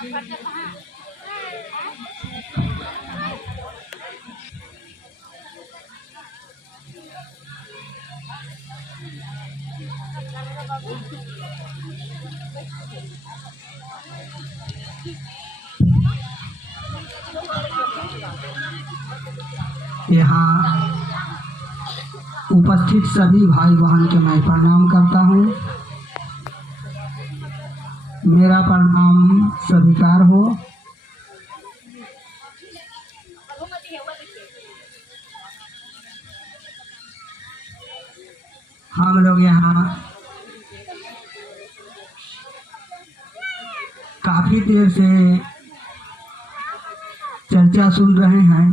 यहाँ उपस्थित सभी भाई बहन के मैं प्रणाम करता हूँ। मेरा प्रणाम स्वीकार हो। हम लोग यहाँ काफी देर से चर्चा सुन रहे हैं।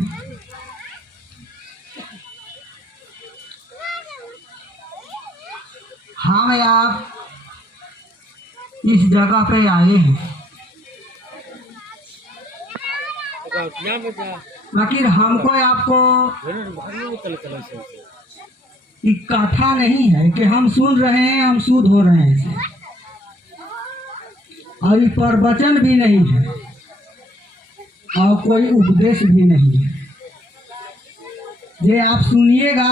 हम आप इस जगह पे आए हैं, मगर हमको आपको एक कथा नहीं है कि हम सुन रहे हैं, हम शुद्ध हो रहे हैं, और ये प्रवचन भी नहीं है और कोई उपदेश भी नहीं है। ये आप सुनिएगा,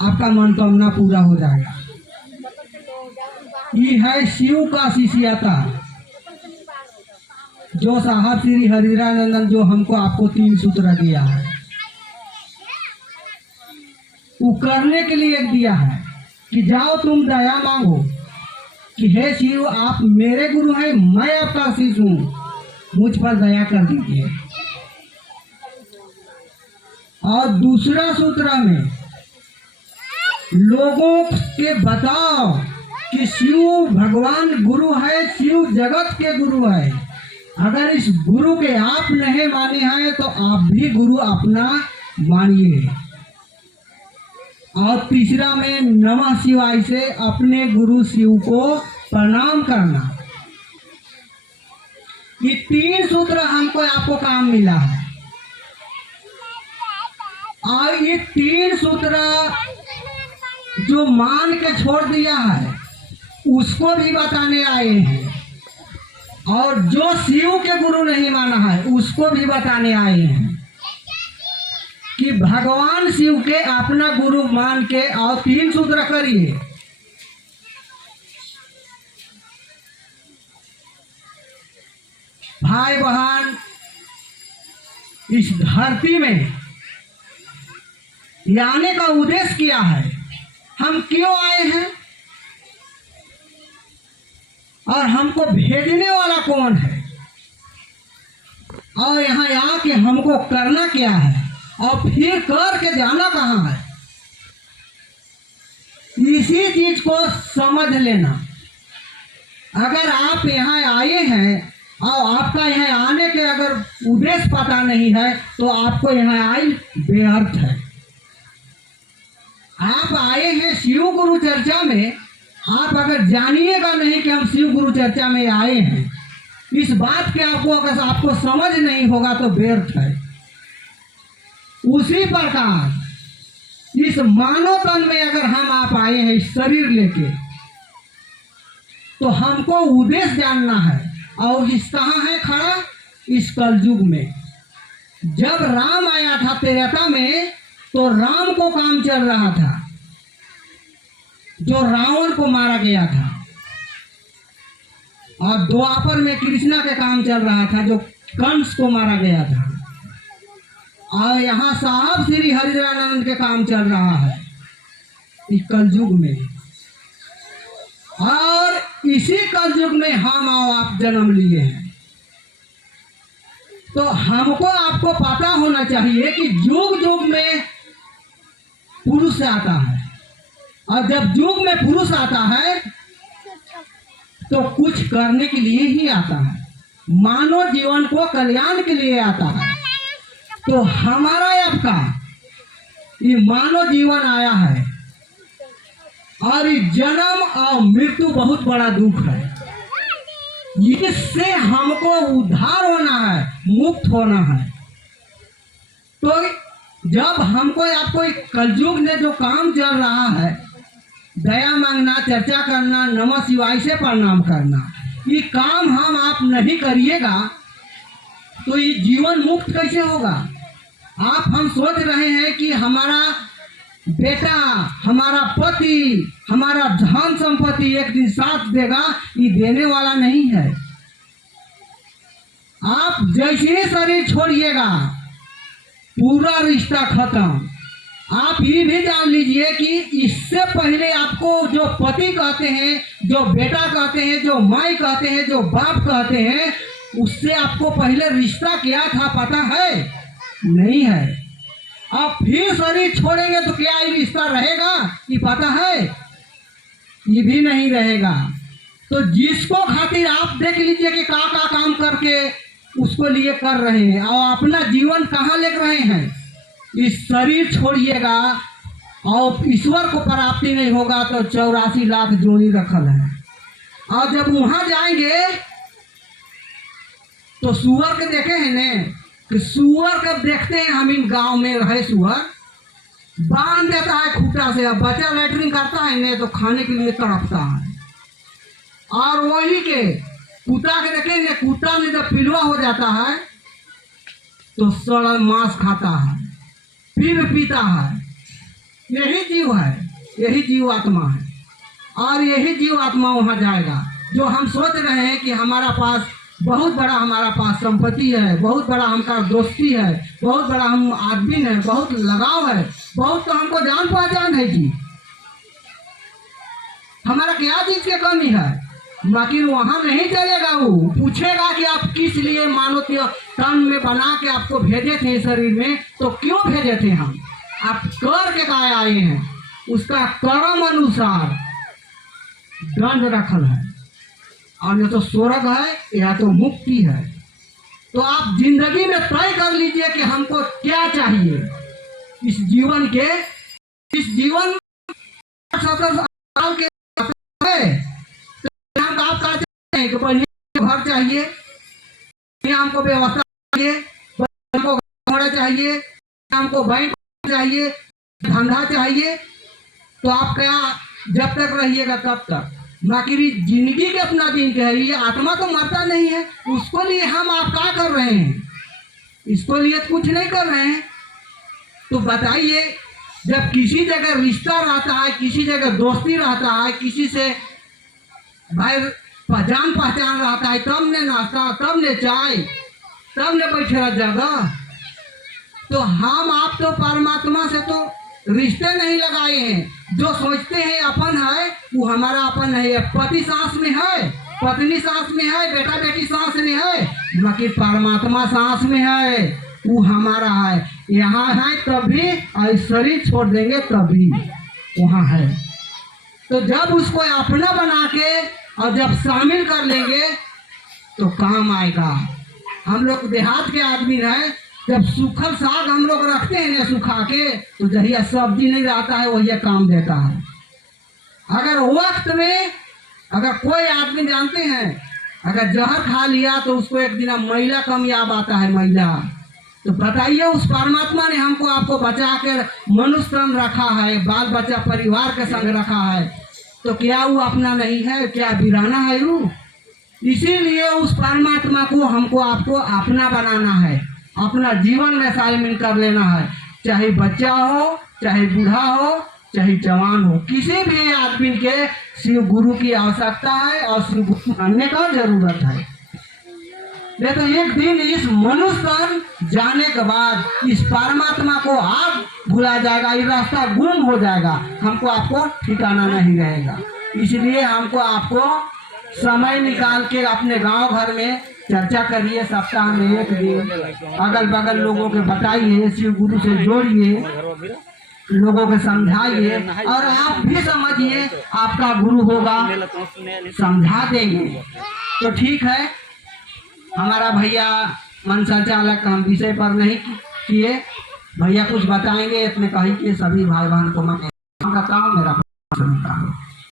आपका मनोकामना पूरा हो जाएगा। ये है शिव का शिष्यता, जो साहब श्री हरिरानंदन जो हमको आपको 3 सूत्र दिया है, वो करने के लिए दिया है कि जाओ तुम दया मांगो कि हे शिव, आप मेरे गुरु हैं, मैं आपका शिष्य हूँ, मुझ पर दया कर दीजिए। और दूसरा सूत्र में लोगों के बताओ कि शिव भगवान गुरु है, शिव जगत के गुरु है। अगर इस गुरु के आप नहीं माने हैं तो आप भी गुरु अपना मानिए। और तीसरा में नमः शिवाय से अपने गुरु शिव को प्रणाम करना। ये 3 सूत्र हमको आपको काम मिला है, और ये 3 सूत्र जो मान के छोड़ दिया है उसको भी बताने आए हैं, और जो शिव के गुरु नहीं माना है उसको भी बताने आए हैं कि भगवान शिव के अपना गुरु मान के और 3 सूत्र करिए। भाई बहन, इस धरती में आने का उद्देश्य क्या है, हम क्यों आए हैं, और हमको भेजने वाला कौन है, और यहाँ आके हमको करना क्या है, और फिर करके जाना कहाँ है, इसी चीज को समझ लेना। अगर आप यहाँ आए हैं और आपका यहाँ आने के अगर उद्देश्य पता नहीं है तो आपको यहाँ आई व्यर्थ है। आप आए हैं शिव गुरु चर्चा में, आप अगर जानिएगा नहीं कि हम शिव गुरु चर्चा में आए हैं, इस बात के आपको समझ नहीं होगा तो व्यर्थ है। उसी प्रकार इस मानव तन में अगर हम आप आए हैं इस शरीर लेके, तो हमको उद्देश्य जानना है। और इस कहाँ है खड़ा, इस कलयुग में। जब राम आया था त्रेता में तो राम को काम चल रहा था, जो रावण को मारा गया था, और द्वापर में कृष्णा के काम चल रहा था, जो कंस को मारा गया था, और यहाँ साहब श्री हरिरानंद के काम चल रहा है इस कलयुग में। और इसी कलयुग में हम और आप जन्म लिए हैं, तो हमको आपको पता होना चाहिए कि युग युग में पुरुष आता है, और जब युग में पुरुष आता है तो कुछ करने के लिए ही आता है, मानव जीवन को कल्याण के लिए आता है। तो हमारा आपका ये मानव जीवन आया है, और ये जन्म और मृत्यु बहुत बड़ा दुख है। इससे हमको उद्धार होना है, मुक्त होना है। तो जब हमको आपको कलयुग में जो काम चल रहा है, दया मांगना, चर्चा करना, नमः शिवाय से प्रणाम करना, ये काम हम आप नहीं करिएगा तो ये जीवन मुक्त कैसे होगा। आप हम सोच रहे हैं कि हमारा बेटा, हमारा पति, हमारा धन संपत्ति एक दिन साथ देगा, ये देने वाला नहीं है। आप जैसे ही शरीर छोड़िएगा पूरा रिश्ता खत्म। आप ये भी जान लीजिए कि इससे पहले आपको जो पति कहते हैं, जो बेटा कहते हैं, जो माई कहते हैं, जो बाप कहते हैं, उससे आपको पहले रिश्ता क्या था पता है? नहीं है। आप फिर शरीर छोड़ेंगे तो क्या ये रिश्ता रहेगा ये पता है? ये भी नहीं रहेगा। तो जिसको खातिर आप देख लीजिए कि का काम करके उसको लिए कर रहे हैं और अपना जीवन कहाँ ले रहे हैं। इस शरीर छोड़िएगा और ईश्वर को प्राप्ति नहीं होगा तो 84 लाख जोड़ी रखल है। और जब वहां जाएंगे तो सुअर के देखे हैं ने कि सुअर कब देखते हैं हम, इन गांव में रहे सुअर बांध देता है खूटा से, अब बच्चा लेटरिन करता है ने तो खाने के लिए तड़पता है। और वही के कुत्ता के देखे ने, कुत्ता में जब पिलवा हो जाता है तो सड़ल मांस खाता है, फिर पीता है। यही जीव है, यही जीव आत्मा है। और यही जीव आत्मा वहां जाएगा। जो हम सोच रहे हैं कि हमारा पास बहुत बड़ा, हमारा पास संपत्ति है, बहुत बड़ा हमारा दोस्ती है, बहुत बड़ा हम आदमी है, बहुत लगाव है, बहुत तो हमको जान पहचान है जी, हमारा क्या चीज की कमी है। बाकी वहां नहीं चलेगा। वो पूछेगा कि आप किस लिए मानो तन में बना के आपको भेजे थे शरीर में, तो क्यों भेजे थे हम, आप कर के काय आए हैं, उसका कर्म अनुसार दंड रखल है। और ये तो स्वर्ग है या तो मुक्ति है। तो आप जिंदगी में तय कर लीजिए कि हमको क्या चाहिए इस जीवन के, इस जीवन 70 साल के है। तो आप क्या चाहते हैं कि बढ़िया घर चाहिए, हमको व्यवस्था चाहिए, हमको घोड़ा चाहिए, हमको बैंक चाहिए, धंधा चाहिए। तो आप क्या जब तक रहिएगा तब तक, बाकी जिंदगी के अपना दिन के है। ये आत्मा तो मरता नहीं है, उसको लिए हम आप क्या कर रहे हैं, इसको लिए कुछ नहीं कर रहे हैं। तो बताइए, जब किसी जगह रिश्ता रहता है, किसी जगह दोस्ती रहता है, किसी से भाई जान पहचान रहता है, तब ने नाश्ता, तब ने चाय, तब ने बैठे जगह। तो हम आप तो परमात्मा से तो रिश्ते नहीं लगाए हैं। जो सोचते हैं अपन है वो हमारा अपन नहीं है। पति सांस में है, पत्नी सांस में है, बेटा बेटी सांस में है, बाकी परमात्मा सांस में है, वो हमारा है। यहाँ है तभी, और शरीर छोड़ देंगे तभी वहाँ है। तो जब उसको अपना बना के और जब शामिल कर लेंगे तो काम आएगा। हम लोग देहात के आदमी हैं, जब सूखल साग हम लोग रखते हैं ना सुखा के, तो जहिया सब्जी नहीं रहता है वही काम देता है। अगर वक्त में अगर कोई आदमी जानते हैं अगर जहर खा लिया तो उसको एक दिन महिला कम याद आता है, महिला। तो बताइए, उस परमात्मा ने हमको आपको बचा कर मनुष्य तन रखा है, बाल बच्चा परिवार के संग रखा है, तो क्या वो अपना नहीं है, क्या वीराना है वो? इसीलिए उस परमात्मा को हमको आपको अपना बनाना है, अपना जीवन में शामिल कर लेना है। चाहे बच्चा हो, चाहे बूढ़ा हो, चाहे जवान हो, किसी भी आदमी के शिव गुरु की आवश्यकता है और शिव गुरु मानने का जरूरत है। तो एक दिन इस मनुष्य तन जाने के बाद इस परमात्मा को आप भुला जाएगा, ये रास्ता गुम हो जाएगा, हमको आपको ठिकाना नहीं रहेगा। इसलिए हमको आपको समय निकाल के अपने गांव घर में चर्चा करिए, सप्ताह में एक दिन अगल बगल लोगों के बताइए, शिव गुरु से जोड़िए, लोगों को समझाइए, और आप भी समझिए, आपका गुरु होगा समझा देंगे। तो ठीक है, हमारा भैया मन संचालक हम विषय पर नहीं किए, भैया कुछ बताएंगे, इतने कही कि सभी भाई बहन को मैं कहता हूँ मेरा